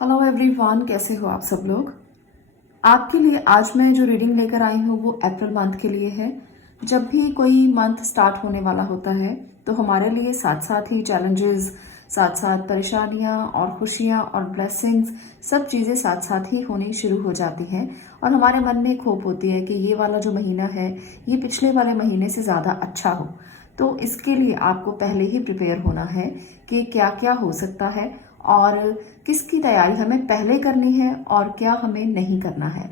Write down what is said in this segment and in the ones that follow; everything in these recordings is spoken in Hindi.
हेलो एवरीवन, कैसे हो आप सब लोग। आपके लिए आज मैं जो रीडिंग लेकर आई हूँ वो अप्रैल मंथ के लिए है। जब भी कोई मंथ स्टार्ट होने वाला होता है तो हमारे लिए साथ साथ ही चैलेंजेस, साथ साथ परेशानियाँ और खुशियाँ और ब्लेसिंग्स, सब चीज़ें साथ साथ ही होनी शुरू हो जाती हैं और हमारे मन में एक होप होती है कि ये वाला जो महीना है ये पिछले वाले महीने से ज़्यादा अच्छा हो। तो इसके लिए आपको पहले ही प्रिपेयर होना है कि क्या क्या हो सकता है और किसकी तैयारी हमें पहले करनी है और क्या हमें नहीं करना है।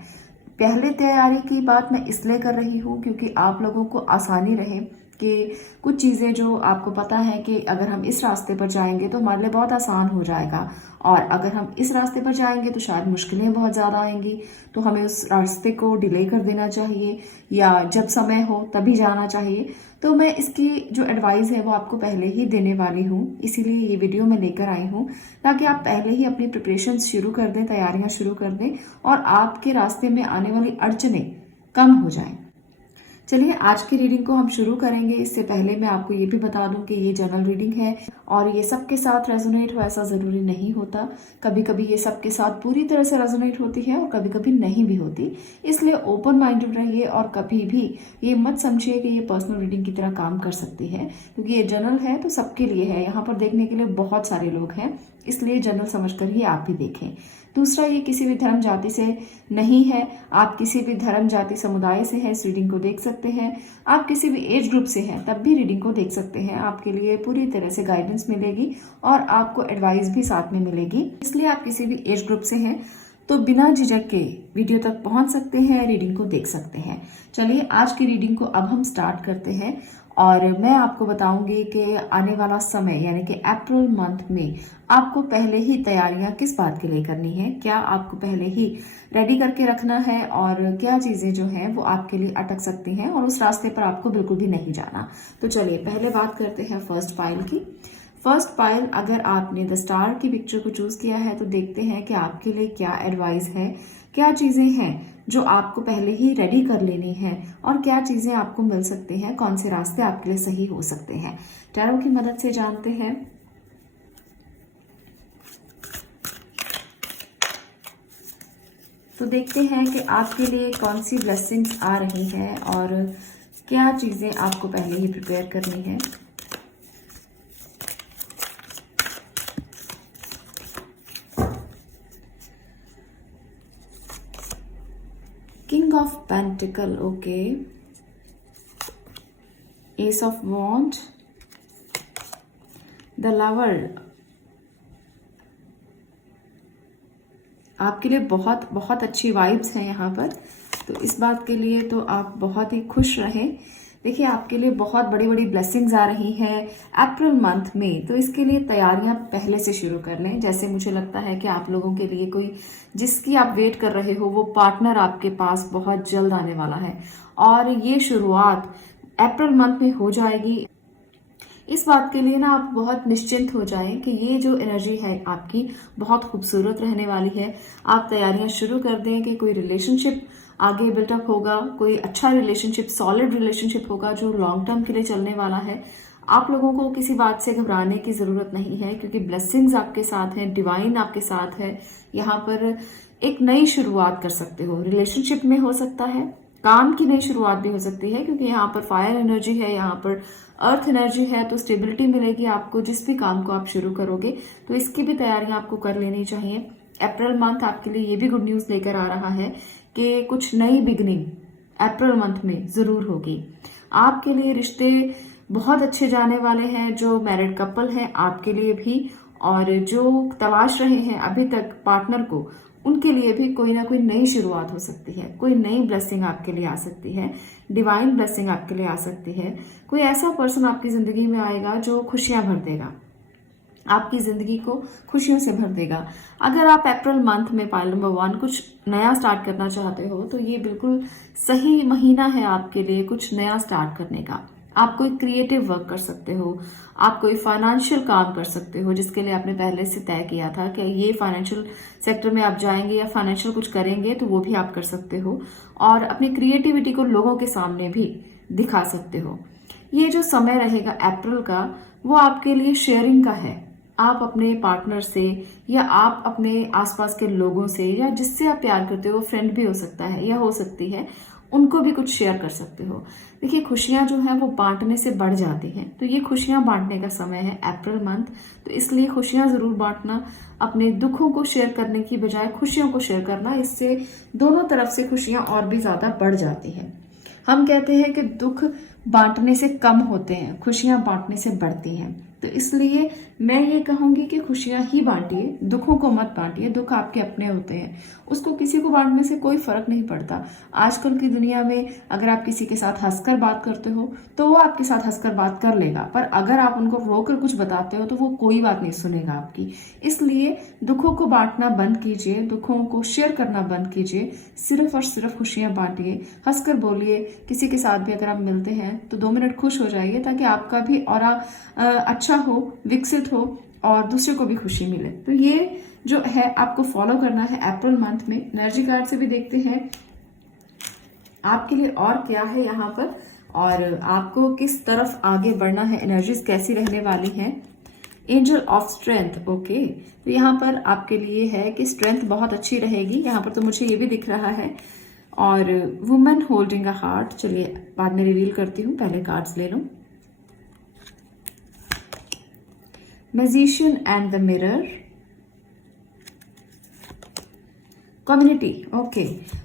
पहले तैयारी की बात मैं इसलिए कर रही हूँ क्योंकि आप लोगों को आसानी रहे कि कुछ चीज़ें जो आपको पता है कि अगर हम इस रास्ते पर जाएंगे तो हमारे लिए बहुत आसान हो जाएगा और अगर हम इस रास्ते पर जाएंगे तो शायद मुश्किलें बहुत ज़्यादा आएंगी, तो हमें उस रास्ते को डिले कर देना चाहिए या जब समय हो तभी जाना चाहिए। तो मैं इसकी जो एडवाइस है वो आपको पहले ही देने वाली हूँ, इसीलिए ये वीडियो मैं लेकर आई हूँ ताकि आप पहले ही अपनी प्रिपरेशन शुरू कर दें, तैयारियां शुरू कर दें और आपके रास्ते में आने वाली अड़चनें कम हो जाएं। चलिए आज की रीडिंग को हम शुरू करेंगे। इससे पहले मैं आपको ये भी बता दूं कि ये जनरल रीडिंग है और ये सबके साथ रेजोनेट हो ऐसा ज़रूरी नहीं होता। कभी कभी ये सबके साथ पूरी तरह से रेजोनेट होती है और कभी कभी नहीं भी होती, इसलिए ओपन माइंडेड रहिए और कभी भी ये मत समझिए कि ये पर्सनल रीडिंग की तरह काम कर सकती है, क्योंकि ये जनरल है तो सबके लिए है। यहाँ पर देखने के लिए बहुत सारे लोग हैं, इसलिए जनरल समझकर ही आप भी देखें। दूसरा, ये किसी भी धर्म जाति से नहीं है। आप किसी भी धर्म जाति समुदाय से हैं इस रीडिंग को देख सकते हैं। आप किसी भी एज ग्रुप से हैं तब भी रीडिंग को देख सकते हैं। आपके लिए पूरी तरह से गाइडेंस मिलेगी और आपको एडवाइस भी साथ में मिलेगी, इसलिए आप किसी भी एज ग्रुप से हैं तो बिना झिझक के वीडियो तक पहुंच सकते हैं, रीडिंग को देख सकते हैं। चलिए आज की रीडिंग को अब हम स्टार्ट करते हैं और मैं आपको बताऊंगी कि आने वाला समय यानी कि अप्रैल मंथ में आपको पहले ही तैयारियां किस बात के लिए करनी है, क्या आपको पहले ही रेडी करके रखना है और क्या चीजें जो हैं वो आपके लिए अटक सकती हैं और उस रास्ते पर आपको बिल्कुल भी नहीं जाना। तो चलिए पहले बात करते हैं फर्स्ट पाइल की। फर्स्ट पाइल, अगर आपने द स्टार की पिक्चर को चूज किया है तो देखते हैं कि आपके लिए क्या एडवाइस है, क्या चीजें हैं जो आपको पहले ही रेडी कर लेनी है और क्या चीजें आपको मिल सकती हैं, कौन से रास्ते आपके लिए सही हो सकते हैं। टैरो की मदद से जानते हैं। तो देखते हैं कि आपके लिए कौन सी ब्लेसिंग्स आ रही हैं और क्या चीजें आपको पहले ही प्रिपेयर करनी है। King of Pentacle, okay. Ace of Wand, The Lover। आपके लिए बहुत बहुत अच्छी वाइब्स हैं यहाँ पर, तो इस बात के लिए तो आप बहुत ही खुश रहें। देखिए आपके लिए बहुत बड़ी बड़ी ब्लेसिंग्स आ रही हैं अप्रैल मंथ में, तो इसके लिए तैयारियां पहले से शुरू कर लें। जैसे मुझे लगता है कि आप लोगों के लिए कोई जिसकी आप वेट कर रहे हो वो पार्टनर आपके पास बहुत जल्द आने वाला है और ये शुरुआत अप्रैल मंथ में हो जाएगी। इस बात के लिए ना आप बहुत निश्चिंत हो जाएं कि ये जो एनर्जी है आपकी बहुत खूबसूरत रहने वाली है। आप तैयारियां शुरू कर दें कि कोई रिलेशनशिप आगे बिल्टअप होगा, कोई अच्छा रिलेशनशिप, सॉलिड रिलेशनशिप होगा जो लॉन्ग टर्म के लिए चलने वाला है। आप लोगों को किसी बात से घबराने की जरूरत नहीं है क्योंकि ब्लेसिंग्स आपके साथ हैं, डिवाइन आपके साथ है। यहाँ पर एक नई शुरुआत कर सकते हो, रिलेशनशिप में हो सकता है, काम की नई शुरुआत भी हो सकती है क्योंकि यहाँ पर फायर एनर्जी है, यहाँ पर अर्थ एनर्जी है, तो स्टेबिलिटी मिलेगी आपको जिस भी काम को आप शुरू करोगे। तो इसकी भी तैयारियां आपको कर लेनी चाहिए। अप्रैल मंथ आपके लिए ये भी गुड न्यूज लेकर आ रहा है कि कुछ नई बिगनिंग अप्रैल मंथ में जरूर होगी। आपके लिए रिश्ते बहुत अच्छे जाने वाले हैं, जो मैरिड कपल हैं आपके लिए भी, और जो तलाश रहे हैं अभी तक पार्टनर को उनके लिए भी कोई ना कोई नई शुरुआत हो सकती है, कोई नई ब्लेसिंग आपके लिए आ सकती है, डिवाइन ब्लेसिंग आपके लिए आ सकती है। कोई ऐसा पर्सन आपकी जिंदगी में आएगा जो खुशियां भर देगा, आपकी जिंदगी को खुशियों से भर देगा। अगर आप अप्रैल मंथ में पाइल नंबर 1 कुछ नया स्टार्ट करना चाहते हो तो ये बिल्कुल सही महीना है आपके लिए कुछ नया स्टार्ट करने का। आप कोई क्रिएटिव वर्क कर सकते हो, आप कोई फाइनेंशियल काम कर सकते हो जिसके लिए आपने पहले से तय किया था कि ये फाइनेंशियल सेक्टर में आप जाएंगे या फाइनेंशियल कुछ करेंगे, तो वो भी आप कर सकते हो और अपनी क्रिएटिविटी को लोगों के सामने भी दिखा सकते हो। ये जो समय रहेगा अप्रैल का वो आपके लिए शेयरिंग का है, आप अपने पार्टनर से या आप अपने आसपास के लोगों से या जिससे आप प्यार करते हो, वो फ्रेंड भी हो सकता है या हो सकती है, उनको भी कुछ शेयर कर सकते हो। देखिए, खुशियां जो है वो बांटने से बढ़ जाती हैं, तो ये खुशियां बांटने का समय है अप्रैल मंथ। तो इसलिए खुशियां जरूर बांटना, अपने दुखों को शेयर करने की बजाय खुशियों को शेयर करना, इससे दोनों तरफ से खुशियां और भी ज्यादा बढ़ जाती हैं। हम कहते हैं कि दुख बांटने से कम होते हैं, खुशियां बांटने से बढ़ती हैं। तो इसलिए मैं ये कहूंगी कि खुशियां ही बांटिए, दुखों को मत बांटिए। दुख आपके अपने होते हैं, उसको किसी को बांटने से कोई फर्क नहीं पड़ता। आजकल की दुनिया में अगर आप किसी के साथ हंसकर बात करते हो तो वो आपके साथ हंसकर बात कर लेगा, पर अगर आप उनको रोकर कुछ बताते हो तो वो कोई बात नहीं सुनेगा आपकी। इसलिए दुखों को बांटना बंद कीजिए, दुखों को शेयर करना बंद कीजिए, सिर्फ और सिर्फ खुशियां बांटिए, हंसकर बोलिए। किसी के साथ भी अगर आप मिलते हैं तो 2 मिनट खुश हो जाइए, ताकि आपका भी ऑरा अच्छा हो, विकसित हो और दूसरे को भी खुशी मिले। तो ये जो है आपको फॉलो करना है अप्रैल मंथ में। एनर्जी कार्ड से भी देखते हैं आपके लिए और क्या है यहाँ पर, और आपको किस तरफ आगे बढ़ना है, एनर्जीज कैसी रहने वाली हैं। Angel of strength, okay. तो यहाँ पर आपके लिए है कि स्ट्रेंथ बहुत अच्छी रहेगी, यहाँ पर तो मुझे ये भी दिख रहा है। और वुमेन होल्डिंग अ हार्ट, चलिए बाद में रिवील करती हूँ, पहले कार्ड्स ले लूं। Magician and the mirror, community, okay.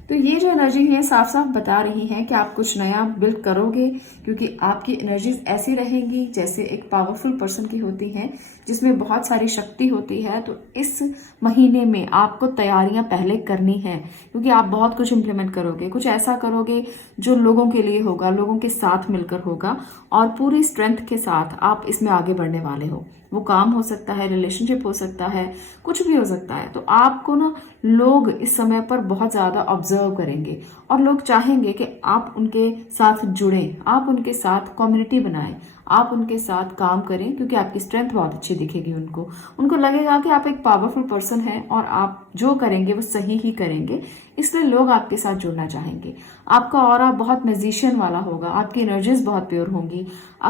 तो ये जो एनर्जी है साफ साफ बता रही है कि आप कुछ नया बिल्ड करोगे, क्योंकि आपकी एनर्जीज ऐसी रहेंगी जैसे एक पावरफुल पर्सन की होती हैं, जिसमें बहुत सारी शक्ति होती है। तो इस महीने में आपको तैयारियां पहले करनी है, क्योंकि आप बहुत कुछ इंप्लीमेंट करोगे, कुछ ऐसा करोगे जो लोगों के लिए होगा, लोगों के साथ मिलकर होगा, और पूरी स्ट्रेंथ के साथ आप इसमें आगे बढ़ने वाले हो। वो काम हो सकता है, रिलेशनशिप हो सकता है, कुछ भी हो सकता है। तो आपको ना लोग इस समय पर बहुत ज्यादा ऑब्जर्व करेंगे और लोग चाहेंगे कि आप उनके साथ जुड़ें, आप उनके साथ कम्युनिटी बनाएं, आप उनके साथ काम करें, क्योंकि आपकी स्ट्रेंथ बहुत अच्छी दिखेगी उनको लगेगा कि आप एक पावरफुल पर्सन हैं और आप जो करेंगे वो सही ही करेंगे, इसलिए लोग आपके साथ जुड़ना चाहेंगे। आपका ऑरा बहुत मैजिशियन वाला होगा, आपकी एनर्जीज बहुत प्योर होंगी,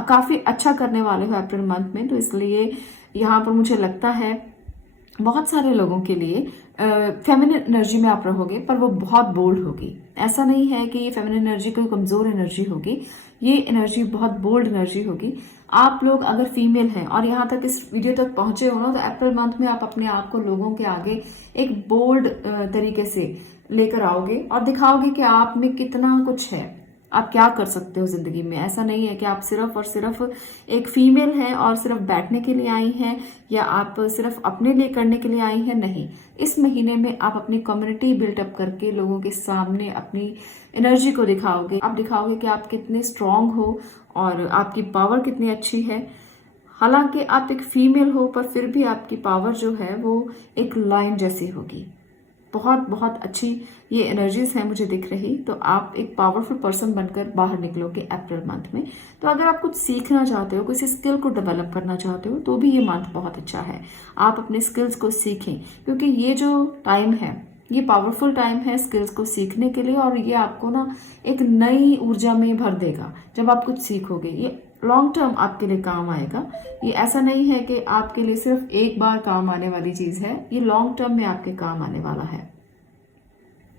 काफी अच्छा करने वाले हो अप्रैल मंथ में। तो इसलिए यहाँ पर मुझे लगता है बहुत सारे लोगों के लिए फेमिनिन एनर्जी में आप रहोगे, पर वो बहुत बोल्ड होगी। ऐसा नहीं है कि ये फेमिनिन एनर्जी कोई कमजोर एनर्जी होगी, ये एनर्जी बहुत बोल्ड एनर्जी होगी। आप लोग अगर फीमेल हैं और यहाँ तक इस वीडियो तक पहुंचे हो ना, तो अप्रैल मंथ में आप अपने आप को लोगों के आगे एक बोल्ड तरीके से लेकर आओगे और दिखाओगे कि आप में कितना कुछ है, आप क्या कर सकते हो जिंदगी में। ऐसा नहीं है कि आप सिर्फ और सिर्फ एक फीमेल हैं और सिर्फ बैठने के लिए आई हैं, या आप सिर्फ अपने लिए करने के लिए आई हैं। नहीं, इस महीने में आप अपनी कम्युनिटी बिल्टअप करके लोगों के सामने अपनी एनर्जी को दिखाओगे। आप दिखाओगे कि आप कितने स्ट्रांग हो और आपकी पावर कितनी अच्छी है। हालांकि आप एक फीमेल हो, पर फिर भी आपकी पावर जो है वो एक लायन जैसी होगी। बहुत बहुत अच्छी ये एनर्जीज है मुझे दिख रही। तो आप एक पावरफुल पर्सन बनकर बाहर निकलोगे अप्रैल मंथ में। तो अगर आप कुछ सीखना चाहते हो, किसी स्किल को डेवलप करना चाहते हो, तो भी ये मंथ बहुत अच्छा है। आप अपने स्किल्स को सीखें, क्योंकि ये जो टाइम है ये पावरफुल टाइम है स्किल्स को सीखने के लिए, और ये आपको ना एक नई ऊर्जा में भर देगा जब आप कुछ सीखोगे। ये लॉन्ग टर्म आपके लिए काम आएगा। ये ऐसा नहीं है कि आपके लिए सिर्फ एक बार काम आने वाली चीज है, ये लॉन्ग टर्म में आपके काम आने वाला है।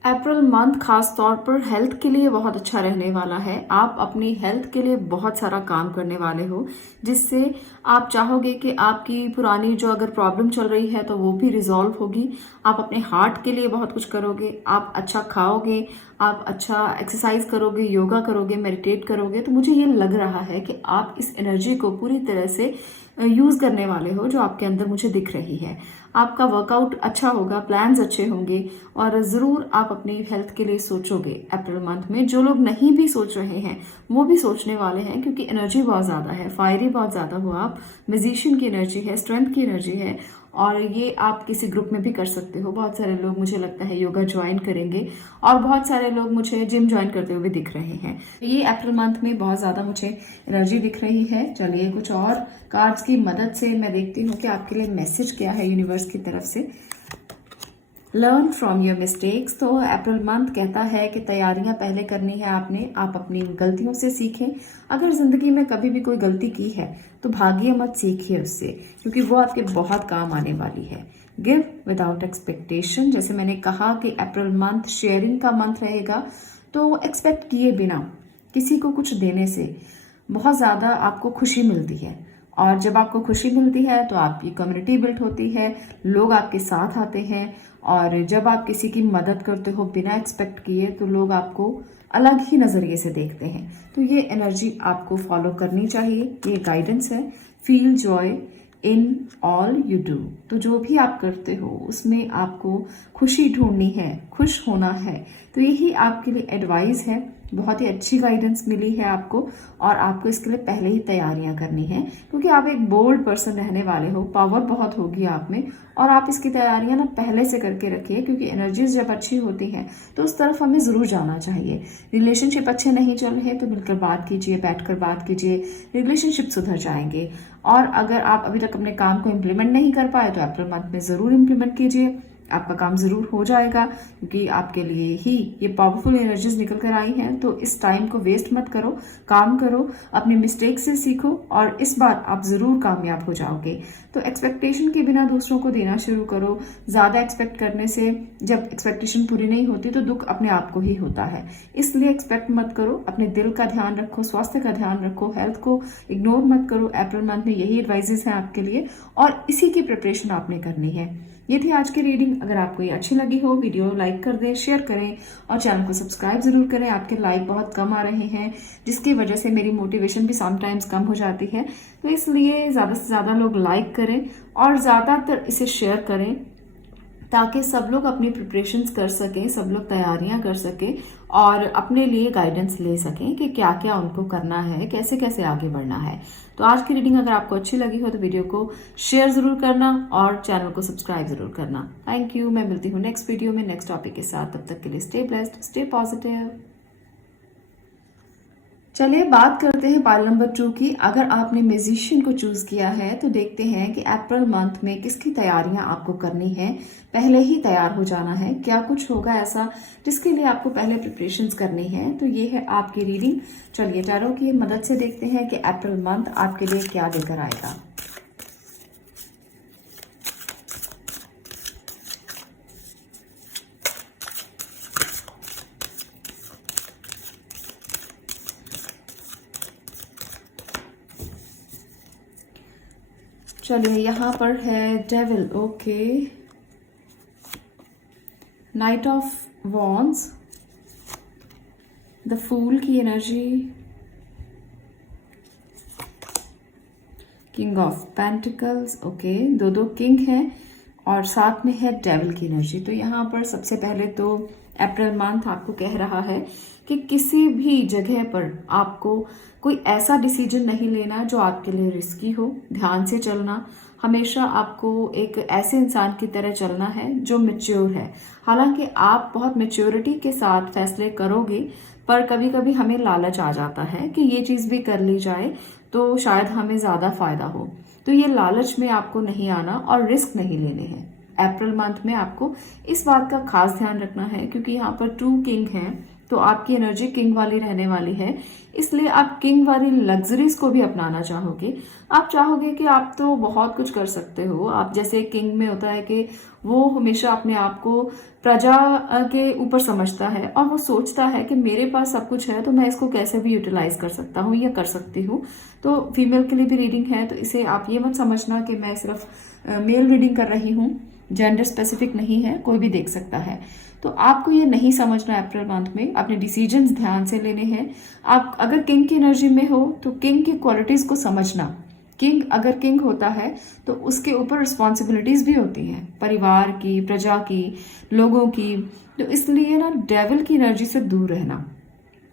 अप्रैल मंथ खास तौर पर हेल्थ के लिए बहुत अच्छा रहने वाला है। आप अपनी हेल्थ के लिए बहुत सारा काम करने वाले हो, जिससे आप चाहोगे कि आपकी पुरानी जो अगर प्रॉब्लम चल रही है तो वो भी रिजॉल्व होगी। आप अपने हार्ट के लिए बहुत कुछ करोगे, आप अच्छा खाओगे, आप अच्छा एक्सरसाइज करोगे, योगा करोगे, मेडिटेट करोगे। तो मुझे ये लग रहा है कि आप इस एनर्जी को पूरी तरह से यूज करने वाले हो, जो आपके अंदर मुझे दिख रही है। आपका वर्कआउट अच्छा होगा, प्लान्स अच्छे होंगे, और जरूर आप अपनी हेल्थ के लिए सोचोगे अप्रैल मंथ में। जो लोग नहीं भी सोच रहे हैं वो भी सोचने वाले हैं, क्योंकि एनर्जी बहुत ज्यादा है, फायरी बहुत ज्यादा हो आप। म्यूजिशियन की एनर्जी है, स्ट्रेंथ की एनर्जी है, और ये आप किसी ग्रुप में भी कर सकते हो। बहुत सारे लोग मुझे लगता है योगा ज्वाइन करेंगे, और बहुत सारे लोग मुझे जिम ज्वाइन करते हुए दिख रहे हैं। ये अप्रैल मंथ में बहुत ज्यादा मुझे एनर्जी दिख रही है। चलिए कुछ और कार्ड्स की मदद से मैं देखती हूँ कि आपके लिए मैसेज क्या है यूनिवर्स की तरफ से। Learn from your mistakes. तो अप्रैल मंथ कहता है कि तैयारियां पहले करनी है आपने, आप अपनी गलतियों से सीखें। अगर जिंदगी में कभी भी कोई गलती की है तो भागिए मत, सीखिए उससे, क्योंकि वो आपके बहुत काम आने वाली है। गिव विदाउट एक्सपेक्टेशन, जैसे मैंने कहा कि अप्रैल मंथ शेयरिंग का मंथ रहेगा, तो एक्सपेक्ट किए बिना किसी को कुछ देने से बहुत ज़्यादा आपको खुशी मिलती है। और जब आपको खुशी मिलती है तो आपकी कम्युनिटी बिल्ड होती है, लोग आपके साथ आते हैं। और जब आप किसी की मदद करते हो बिना एक्सपेक्ट किए तो लोग आपको अलग ही नज़रिए से देखते हैं। तो ये एनर्जी आपको फॉलो करनी चाहिए, ये गाइडेंस है। Feel joy in all you do, तो जो भी आप करते हो उसमें आपको खुशी ढूंढनी है, खुश होना है। तो यही आपके लिए एडवाइस है। बहुत ही अच्छी गाइडेंस मिली है आपको, और आपको इसके लिए पहले ही तैयारियां करनी है, क्योंकि आप एक बोल्ड पर्सन रहने वाले हो, पावर बहुत होगी आप में, और आप इसकी तैयारियां ना पहले से करके रखिए, क्योंकि एनर्जीज जब अच्छी होती हैं तो उस तरफ हमें ज़रूर जाना चाहिए। रिलेशनशिप अच्छे नहीं चल रहे तो मिलकर बात कीजिए, बैठकर बात कीजिए, रिलेशनशिप सुधर जाएंगे। और अगर आप अभी तक अपने काम को इम्प्लीमेंट नहीं कर पाए तो अप्रैल मंथ में ज़रूर इम्प्लीमेंट कीजिए, आपका काम ज़रूर हो जाएगा, क्योंकि आपके लिए ही ये पावरफुल एनर्जीज निकल कर आई हैं। तो इस टाइम को वेस्ट मत करो, काम करो, अपनी मिस्टेक से सीखो, और इस बार आप ज़रूर कामयाब हो जाओगे। तो एक्सपेक्टेशन के बिना दूसरों को देना शुरू करो। ज़्यादा एक्सपेक्ट करने से जब एक्सपेक्टेशन पूरी नहीं होती तो दुख अपने आप को ही होता है, इसलिए एक्सपेक्ट मत करो। अपने दिल का ध्यान रखो, स्वास्थ्य का ध्यान रखो, हेल्थ को इग्नोर मत करो। अप्रैल मंथ में यही एडवाइजेस हैं आपके लिए, और इसी की प्रिपरेशन आपने करनी है। ये थी आज की रीडिंग। अगर आपको ये अच्छी लगी हो, वीडियो लाइक कर दें, शेयर करें, और चैनल को सब्सक्राइब जरूर करें। आपके लाइक बहुत कम आ रहे हैं, जिसकी वजह से मेरी मोटिवेशन भी समटाइम्स कम हो जाती है। तो इसलिए ज़्यादा से ज़्यादा लोग लाइक करें और ज़्यादातर इसे शेयर करें, ताकि सब लोग अपनी प्रिपरेशंस कर सकें, सब लोग तैयारियां कर सकें, और अपने लिए गाइडेंस ले सकें कि क्या क्या उनको करना है, कैसे कैसे आगे बढ़ना है। तो आज की रीडिंग अगर आपको अच्छी लगी हो तो वीडियो को शेयर जरूर करना और चैनल को सब्सक्राइब जरूर करना। Thank you. मैं मिलती हूँ नेक्स्ट वीडियो में नेक्स्ट टॉपिक के साथ। तब तक के लिए स्टे ब्लेस्ड, स्टे पॉजिटिव। चलिए बात करते हैं पाइल नंबर 2 की। अगर आपने म्यूजिशियन को चूज किया है तो देखते हैं कि अप्रैल मंथ में किसकी तैयारियां आपको करनी है। पहले ही तैयार हो जाना है, क्या कुछ होगा ऐसा जिसके लिए आपको पहले प्रिपरेशंस करनी है। तो ये है आपकी रीडिंग। चलिए टैरो की मदद से देखते हैं कि अप्रैल मंथ आपके लिए क्या लेकर आएगा। चलिए यहाँ पर है devil, okay, knight of wands, the fool की एनर्जी, किंग ऑफ पेंटिकल्स, ओके, दो किंग हैं और साथ में है डेविल की एनर्जी। तो यहाँ पर सबसे पहले तो अप्रैल मंथ आपको कह रहा है कि किसी भी जगह पर आपको कोई ऐसा डिसीजन नहीं लेना जो आपके लिए रिस्की हो। ध्यान से चलना, हमेशा आपको एक ऐसे इंसान की तरह चलना है जो मैच्योर है। हालांकि आप बहुत मैच्योरिटी के साथ फैसले करोगे, पर कभी कभी हमें लालच आ जाता है कि ये चीज़ भी कर ली जाए तो शायद हमें ज़्यादा फायदा हो। तो ये लालच में आपको नहीं आना और रिस्क नहीं लेने हैं। अप्रैल मंथ में आपको इस बात का खास ध्यान रखना है, क्योंकि यहाँ पर 2 किंग हैं, तो आपकी एनर्जी किंग वाली रहने वाली है। इसलिए आप किंग वाली लग्जरीज को भी अपनाना चाहोगे। आप चाहोगे कि आप तो बहुत कुछ कर सकते हो। आप जैसे किंग में होता है कि वो हमेशा अपने आप को प्रजा के ऊपर समझता है और वो सोचता है कि मेरे पास सब कुछ है तो मैं इसको कैसे भी यूटिलाइज कर सकता हूँ या कर सकती हूँ। तो फीमेल के लिए भी रीडिंग है, तो इसे आप ये मत समझना कि मैं सिर्फ मेल रीडिंग कर रही हूँ, जेंडर स्पेसिफिक नहीं है, कोई भी देख सकता है। तो आपको ये नहीं समझना अप्रैल मंथ में, अपने डिसीजंस ध्यान से लेने हैं। आप अगर किंग की एनर्जी में हो तो किंग की क्वालिटीज को समझना। किंग अगर किंग होता है तो उसके ऊपर रिस्पॉन्सिबिलिटीज भी होती हैं, परिवार की, प्रजा की, लोगों की। तो इसलिए ना डेविल की एनर्जी से दूर रहना।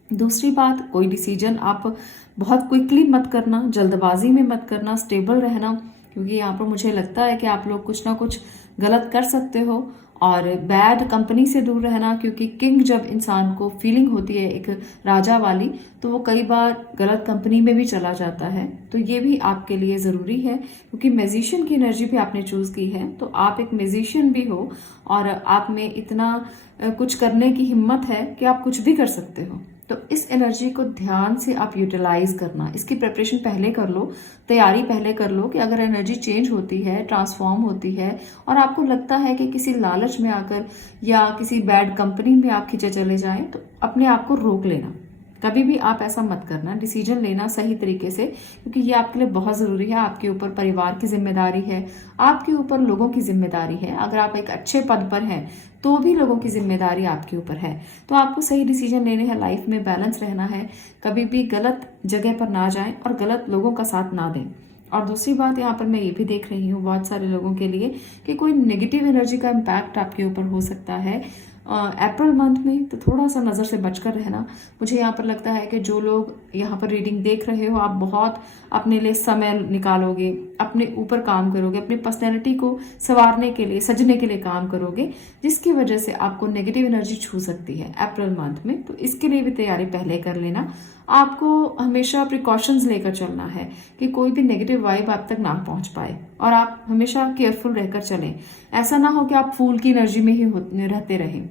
दूसरी बात, कोई डिसीजन आप बहुत क्विकली मत करना, जल्दबाजी में मत करना, स्टेबल रहना, क्योंकि यहाँ पर मुझे लगता है कि आप लोग कुछ ना कुछ गलत कर सकते हो और बैड कंपनी से दूर रहना, क्योंकि किंग जब इंसान को फीलिंग होती है एक राजा वाली, तो वो कई बार गलत कंपनी में भी चला जाता है। तो ये भी आपके लिए ज़रूरी है, क्योंकि मैजिशियन की एनर्जी भी आपने चूज़ की है, तो आप एक मैजिशियन भी हो और आप में इतना कुछ करने की हिम्मत है कि आप कुछ भी कर सकते हो। तो इस एनर्जी को ध्यान से आप यूटिलाइज करना, इसकी प्रिपरेशन पहले कर लो, तैयारी पहले कर लो कि अगर एनर्जी चेंज होती है, ट्रांसफॉर्म होती है और आपको लगता है कि किसी लालच में आकर या किसी बैड कंपनी में आप खींचे चले जाएं, तो अपने आप को रोक लेना। कभी भी आप ऐसा मत करना, डिसीजन लेना सही तरीके से, क्योंकि ये आपके लिए बहुत ज़रूरी है। आपके ऊपर परिवार की जिम्मेदारी है, आपके ऊपर लोगों की जिम्मेदारी है। अगर आप एक अच्छे पद पर हैं तो भी लोगों की जिम्मेदारी आपके ऊपर है। तो आपको सही डिसीजन लेने हैं, लाइफ में बैलेंस रहना है, कभी भी गलत जगह पर ना जाएं और गलत लोगों का साथ ना दें। और दूसरी बात यहाँ पर मैं ये भी देख रही हूँ बहुत सारे लोगों के लिए कि कोई नेगेटिव एनर्जी का इम्पैक्ट आपके ऊपर हो सकता है अप्रैल मंथ में, तो थोड़ा सा नज़र से बचकर रहना। मुझे यहाँ पर लगता है कि जो लोग यहाँ पर रीडिंग देख रहे हो, आप बहुत अपने लिए समय निकालोगे, अपने ऊपर काम करोगे, अपनी पर्सनैलिटी को संवारने के लिए, सजने के लिए काम करोगे, जिसकी वजह से आपको नेगेटिव एनर्जी छू सकती है अप्रैल मंथ में। तो इसके लिए भी तैयारी पहले कर लेना। आपको हमेशा प्रिकॉशंस लेकर चलना है कि कोई भी नेगेटिव वाइब आप तक ना पहुंच पाए, और आप हमेशा केयरफुल रहकर चलें। ऐसा ना हो कि आप फूल की एनर्जी में ही रहते रहें।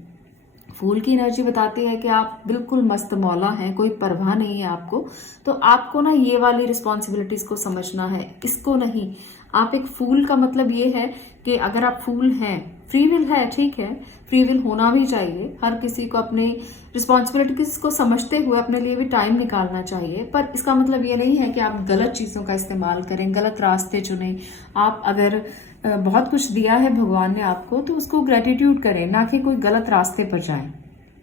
फूल की एनर्जी बताती है कि आप बिल्कुल मस्त मौला हैं, कोई परवाह नहीं है आपको। तो आपको ना ये वाली रिस्पॉन्सिबिलिटीज को समझना है, इसको नहीं। आप एक फूल का मतलब ये है कि अगर आप फूल हैं, फ्री विल है, ठीक है, फ्री विल होना भी चाहिए। हर किसी को अपनी रिस्पॉन्सिबिलिटीज को समझते हुए अपने लिए भी टाइम निकालना चाहिए, पर इसका मतलब ये नहीं है कि आप गलत चीज़ों का इस्तेमाल करें, गलत रास्ते चुनें। आप अगर बहुत कुछ दिया है भगवान ने आपको, तो उसको ग्रेटिट्यूड करें, ना कि कोई गलत रास्ते पर जाएं।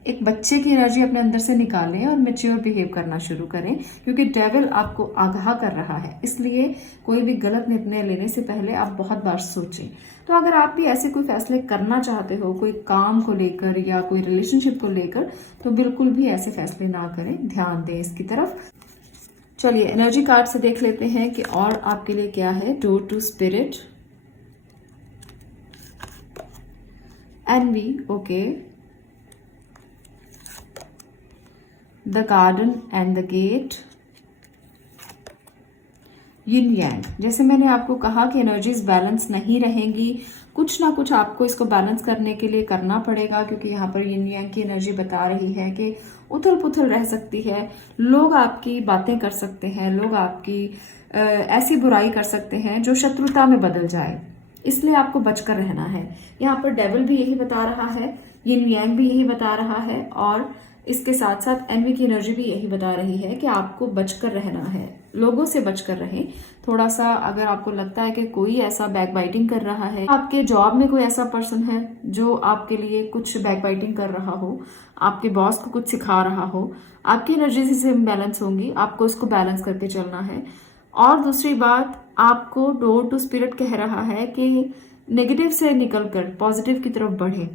एक बच्चे की एनर्जी अपने अंदर से निकालें और मैच्योर बिहेव करना शुरू करें, क्योंकि डेविल आपको आगाह कर रहा है। इसलिए कोई भी गलत निर्णय लेने से पहले आप बहुत बार सोचें। तो अगर आप भी ऐसे कोई फैसले करना चाहते हो, कोई काम को लेकर या कोई रिलेशनशिप को लेकर, तो बिल्कुल भी ऐसे फैसले ना करें, ध्यान दें इसकी तरफ। चलिए एनर्जी कार्ड से देख लेते हैं कि और आपके लिए क्या है। Door to spirit, envy, okay, the garden and the gate, yin yang. जैसे मैंने आपको कहा कि एनर्जीज बैलेंस नहीं रहेंगी, कुछ ना कुछ आपको इसको बैलेंस करने के लिए करना पड़ेगा, क्योंकि यहाँ पर यिन यांग की एनर्जी बता रही है कि उथल पुथल रह सकती है, लोग आपकी बातें कर सकते हैं, लोग आपकी ऐसी बुराई कर सकते हैं जो शत्रुता में बदल जाए, इसलिए आपको बचकर रहना है। यहाँ पर डेविल भी यही बता रहा है, यिन यांग भी यही बता रहा है, और इसके साथ साथ एनवी की एनर्जी भी यही बता रही है कि आपको बचकर रहना है, लोगों से बचकर रहें। थोड़ा सा अगर आपको लगता है कि कोई ऐसा बैकबाइटिंग कर रहा है, आपके जॉब में कोई ऐसा पर्सन है जो आपके लिए कुछ बैकबाइटिंग कर रहा हो, आपके बॉस को कुछ सिखा रहा हो, आपकी एनर्जी से इम्बैलेंस होंगी, आपको इसको बैलेंस करके चलना है। और दूसरी बात, आपको डोर टू स्पिरिट कह रहा है कि नेगेटिव से निकलकर पॉजिटिव की तरफ बढ़े।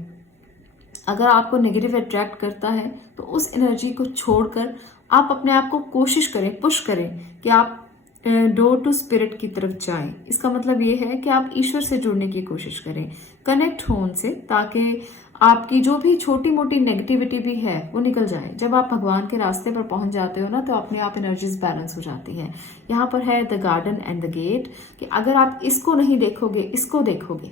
अगर आपको नेगेटिव अट्रैक्ट करता है तो उस एनर्जी को छोड़कर आप अपने आप को कोशिश करें, पुश करें कि आप डोर टू स्पिरिट की तरफ जाएं। इसका मतलब ये है कि आप ईश्वर से जुड़ने की कोशिश करें, कनेक्ट हो उनसे, ताकि आपकी जो भी छोटी मोटी नेगेटिविटी भी है वो निकल जाए। जब आप भगवान के रास्ते पर पहुंच जाते हो ना, तो अपने आप एनर्जीज बैलेंस हो जाती है। यहाँ पर है the garden and the gate, कि अगर आप इसको नहीं देखोगे, इसको देखोगे।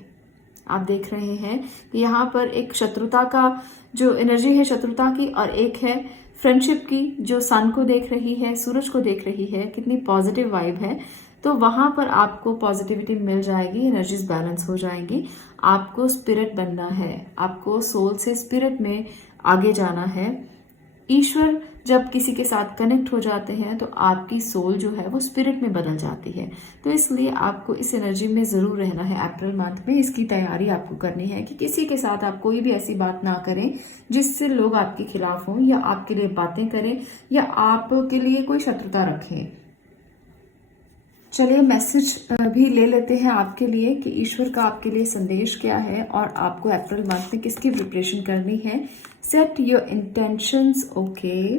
आप देख रहे हैं कि यहाँ पर एक शत्रुता का जो एनर्जी है, शत्रुता की, और एक है फ्रेंडशिप की, जो सन को देख रही है, सूरज को देख रही है, कितनी पॉजिटिव वाइब है। तो वहां पर आपको पॉजिटिविटी मिल जाएगी, एनर्जीज बैलेंस हो जाएंगी। आपको स्पिरिट बनना है, आपको सोल से स्पिरिट में आगे जाना है। ईश्वर जब किसी के साथ कनेक्ट हो जाते हैं तो आपकी सोल जो है वो स्पिरिट में बदल जाती है। तो इसलिए आपको इस एनर्जी में ज़रूर रहना है अप्रैल मंथ में। इसकी तैयारी आपको करनी है कि किसी के साथ आप कोई भी ऐसी बात ना करें जिससे लोग आपके खिलाफ हों, या आपके लिए बातें करें, या आपके लिए कोई शत्रुता रखें। चलिए मैसेज भी ले लेते हैं आपके लिए कि ईश्वर का आपके लिए संदेश क्या है और आपको अप्रैल मंथ में किसकी प्रिपरेशन करनी है। Set your intentions, okay.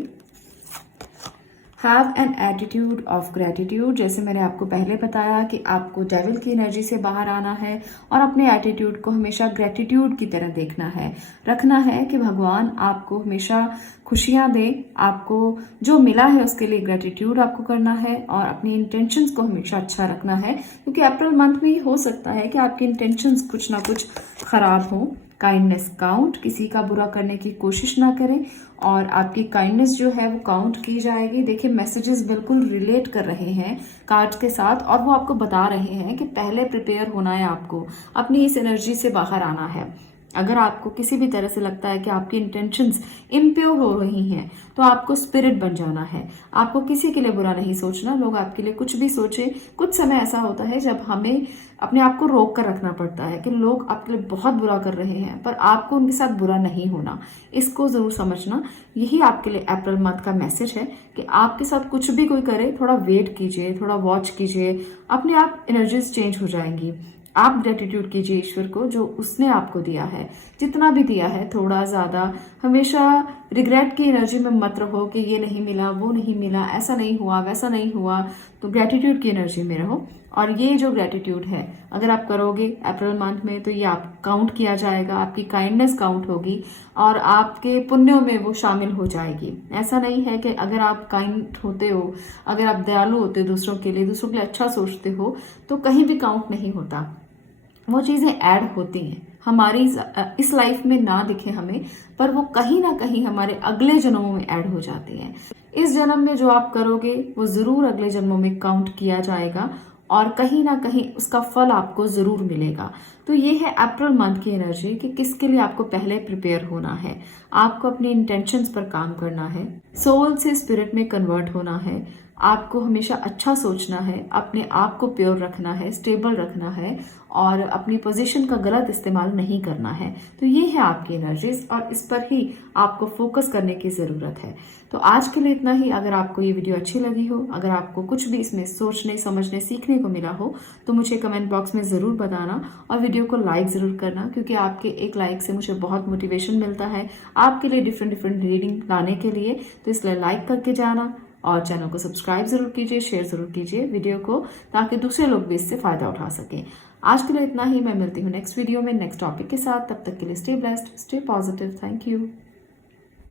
Have an attitude of gratitude. जैसे मैंने आपको पहले बताया कि आपको डेविल की एनर्जी से बाहर आना है और अपने एटीट्यूड को हमेशा ग्रेटिट्यूड की तरह देखना है, रखना है कि भगवान आपको हमेशा खुशियां दे, आपको जो मिला है उसके लिए ग्रेटिट्यूड आपको करना है और अपनी इंटेंशंस को हमेशा अच्छा रखना है, क्योंकि अप्रैल मंथ में ही हो सकता है कि आपकी इंटेंशंस कुछ ना कुछ खराब हो। काइंडनेस काउंट, किसी का बुरा करने की कोशिश ना करें और आपकी काइंडनेस जो है वो काउंट की जाएगी। देखिए मैसेजेस बिल्कुल रिलेट कर रहे हैं कार्ड्स के साथ और वो आपको बता रहे हैं कि पहले प्रिपेयर होना है, आपको अपनी इस एनर्जी से बाहर आना है। अगर आपको किसी भी तरह से लगता है कि आपकी इंटेंशंस इम्प्योर हो रही हैं तो आपको स्पिरिट बन जाना है, आपको किसी के लिए बुरा नहीं सोचना। लोग आपके लिए कुछ भी सोचे, कुछ समय ऐसा होता है जब हमें अपने आप को रोक कर रखना पड़ता है कि लोग आपके लिए बहुत बुरा कर रहे हैं पर आपको उनके साथ बुरा नहीं होना, इसको जरूर समझना। यही आपके लिए अप्रैल मंथ का मैसेज है कि आपके साथ कुछ भी कोई करे, थोड़ा वेट कीजिए, थोड़ा वॉच कीजिए, अपने आप एनर्जीज चेंज हो जाएंगी। आप ग्रेटिट्यूड कीजिए ईश्वर को जो उसने आपको दिया है, जितना भी दिया है थोड़ा ज्यादा। हमेशा रिग्रेट की एनर्जी में मत रहो कि ये नहीं मिला, वो नहीं मिला, ऐसा नहीं हुआ, वैसा नहीं हुआ। तो ग्रेटिट्यूड की एनर्जी में रहो और ये जो ग्रेटिट्यूड है अगर आप करोगे अप्रैल मंथ में तो ये आप काउंट किया जाएगा, आपकी काइंडनेस काउंट होगी और आपके पुण्यों में वो शामिल हो जाएगी। ऐसा नहीं है कि अगर आप काइंड होते हो, अगर आप दयालु होते हो दूसरों के लिए अच्छा सोचते हो तो कहीं भी काउंट नहीं होता। वो चीजें ऐड होती हैं हमारी इस लाइफ में, ना दिखे हमें पर वो कहीं ना कहीं हमारे अगले जन्मों में ऐड हो जाती हैं। इस जन्म में जो आप करोगे वो जरूर अगले जन्मों में काउंट किया जाएगा और कहीं ना कहीं उसका फल आपको जरूर मिलेगा। तो ये है अप्रैल मंथ की एनर्जी कि किसके लिए आपको पहले प्रिपेयर होना है, आपको अपनी इंटेंशंस पर काम करना है, सोल से स्पिरिट में कन्वर्ट होना है, आपको हमेशा अच्छा सोचना है, अपने आप को प्योर रखना है, स्टेबल रखना है और अपनी पोजीशन का गलत इस्तेमाल नहीं करना है। तो ये है आपकी एनर्जीज और इस पर ही आपको फोकस करने की जरूरत है। तो आज के लिए इतना ही। अगर आपको ये वीडियो अच्छी लगी हो, अगर आपको कुछ भी इसमें सोचने, समझने, सीखने को मिला हो तो मुझे कमेंट बॉक्स में जरूर बताना और वीडियो को लाइक जरूर करना, क्योंकि आपके एक लाइक से मुझे बहुत मोटिवेशन मिलता है आपके लिए डिफरेंट रीडिंग लाने के लिए। तो इसलिए लाइक करके जाना और चैनल को सब्सक्राइब जरूर कीजिए, शेयर जरूर कीजिए वीडियो को, ताकि दूसरे लोग भी इससे फायदा उठा सकें। आज के लिए इतना ही। मैं मिलती हूँ नेक्स्ट वीडियो में नेक्स्ट टॉपिक के साथ। तब तक के लिए stay blessed, stay positive. Thank you.